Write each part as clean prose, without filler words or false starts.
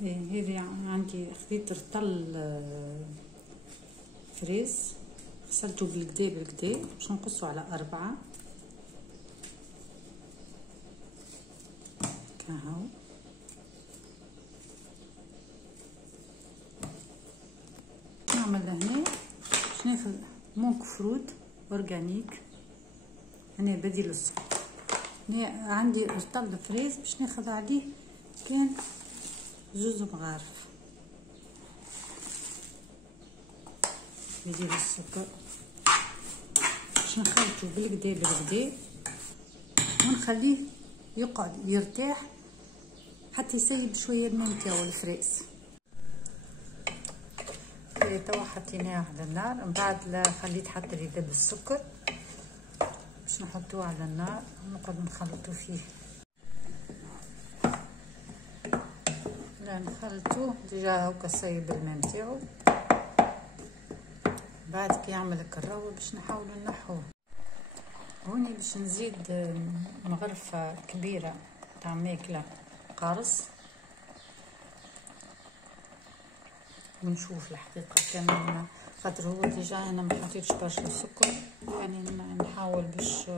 هذه عندي خديت رطل فريز، غسلته بالكدا باش نقصه على 4 كهو. نعمل هنا باش ناخذ مونك فروت اورجانيك، هنا بديل السكر. هنا عندي رطل فريز باش ناخذ عليه كان 2 مغارف بديل السكر، باش نخلطو بالكدا ونخليه يقعد يرتاح حتى يسيب شويه الماء نتاعو الفريز. توا حطيناه على النار، من بعد خليت حتى يذوب السكر باش نحطوه على النار ونقعد نخلطو فيه. نخلطوه ديجا هاكا سايب الماء نتاعو. بعد كي يعمل الكراوه باش نحاولو نحوه. هوني باش نزيد مغرفه كبيره تاع ماكله قارص، ونشوف الحقيقه كان خاطر هو ديجا انا ما حطيتش برشا سكر، يعني نحاول باش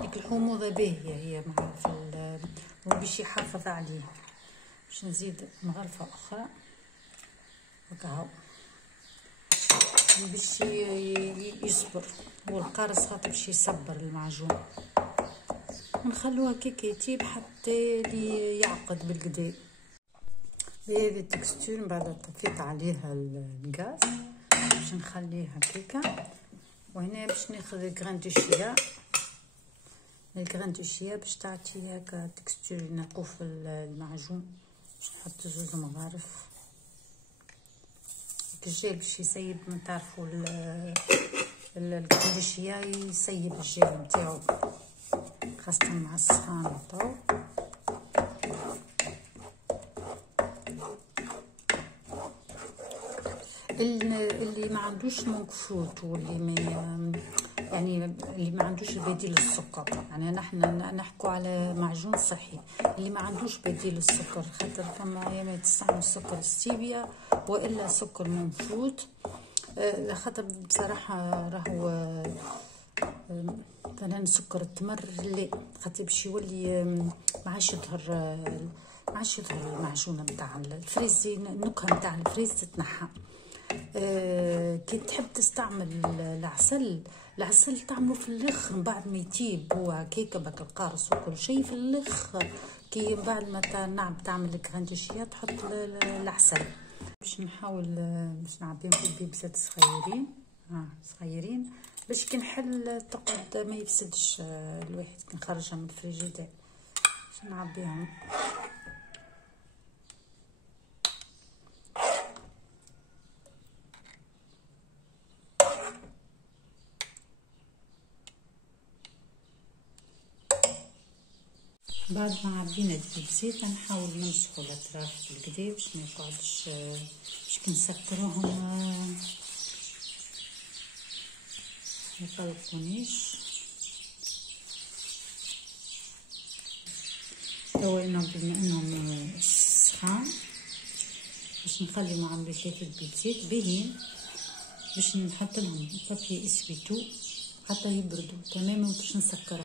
ديك الحموضه باهيه هي مع وباش يحافظ عليه. باش نزيد مغرفه اخرى هكا باش يصبر، هو القارص خاطر باش يصبر المعجون. ونخلوها كيكه يطيب حتى يعقد بالكدا. هذه التكستور من بعد طفيت عليها الغاز باش نخليها كيكه. وهنا باش ناخذ غران دو شيا، الغران دو شيا باش تعطي هكا تكستور نقو في المعجون. باش نحط 2 مغارف. الجيل باش يسيب، من تعرفوا الغران دو شيا يسيب الجيل نتاعو خاصة مع السخان تو. اللي ما عندوش مونك فروت واللي يعني اللي ما عندوش بديل السكر، يعني نحن نحكوا على معجون صحي. اللي ما عندوش بديل السكر خاطر فما يا تستعمل سكر ستيفيا والا سكر مونك فروت، خاطر بصراحه راهو مثلا سكر التمر لا، خاطر باش يولي ما عادش يظهر المعجونه نتاع الفريز، النكهه نتاع الفريز تتنحى. كي تحب تستعمل العسل تعمله في الاخر من بعد ما يطيب، هو هكاكا بك القارص وكل شيء في الاخر. كي من بعد ما تعمل الغران دو شيا تحط العسل. باش نحاول باش نعبيهم في البيبسات صغيرين باش كي نحل تقعد ما يفسدش الواحد كي نخرجها من الفريجيدير. باش نعبيهم. بعد ما عبينا البيبسات نحاول نمسحوا الاطراف بالكدا باش ما يقعدش، باش كي نسكروهم ما يفرقونيش. توا بما انهم سخان باش نخلي معملتات البيبسات باهيين باش نحط لهم بابي اسويتو حتى يبردوا تماما باش نسكرهم.